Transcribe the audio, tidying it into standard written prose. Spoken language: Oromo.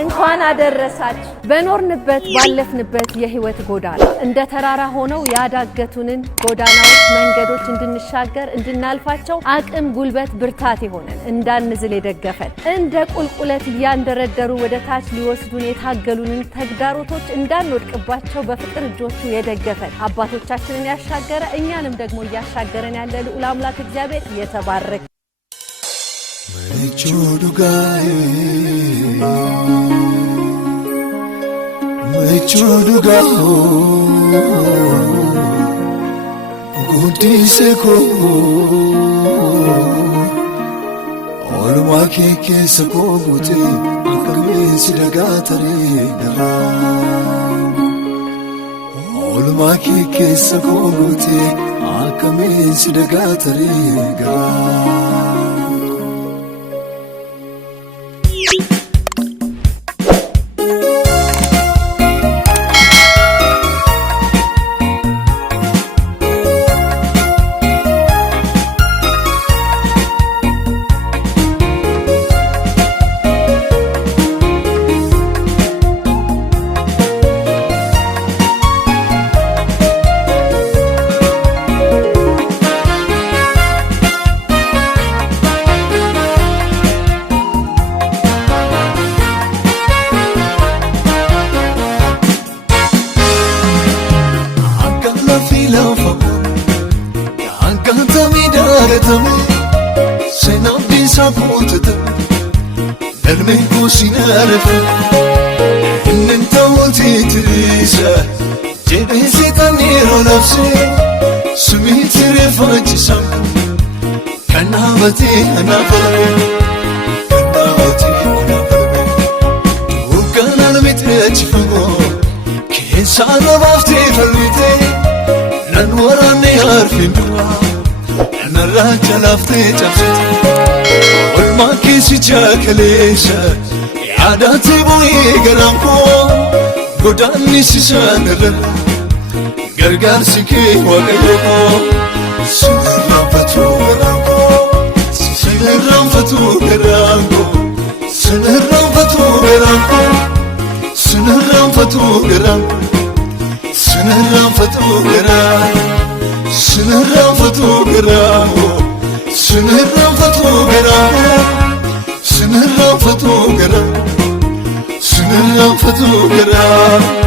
እንኳን አደረሳችሁ በኖርንበት ባለፍንበት የህይወት ጎዳና እንደ ተራራ ሆነው ያዳገቱንን ጎዳናዎች መንገዶች እንድንሻገር እንድናልፋቸው አቅም ጉልበት ብርታት ይሆነን እንዳንዝል የደገፈን እንደ ቁልቁለት ያንደረደሩ ወደ ታች ሊወስዱን የታገሉንን ተግዳሮቶች እንዳንወድቅባቸው በፍቅር እጆቹ የደገፈን አባቶቻችንን ያሻገረ እኛንም ደግሞ ያሻገረን ያለ ልዑል አምላክ እግዚአብሔር የተባረከ Mechuduga Gudiseko Olma keke sako gute akame sidagatare gara Olma keke sako gute akame sidagatare gara Senabdi saputa Elmeko sinaref Nintawti trisa Jede sitaniro nafsi Sumiti refajisam Kanavati anafalme Kanavati anafalme Ukanal mitechfamo Kesa navafti falmite Nanwarani harfin dua Narracha lafte chafte Olma kisi chakalesha Yaadati boye garanko Godani sisanara Gargar sike wakayoko Sinaram fatu garanko Sinaram fatu garanko Sinaram fatu garanko Sinaram fatu garanko Sinaram fatu garanko Sinaram fatu garamo Sinaram fatu garamo Sinaram fatu garamo Sinaram fatu garamo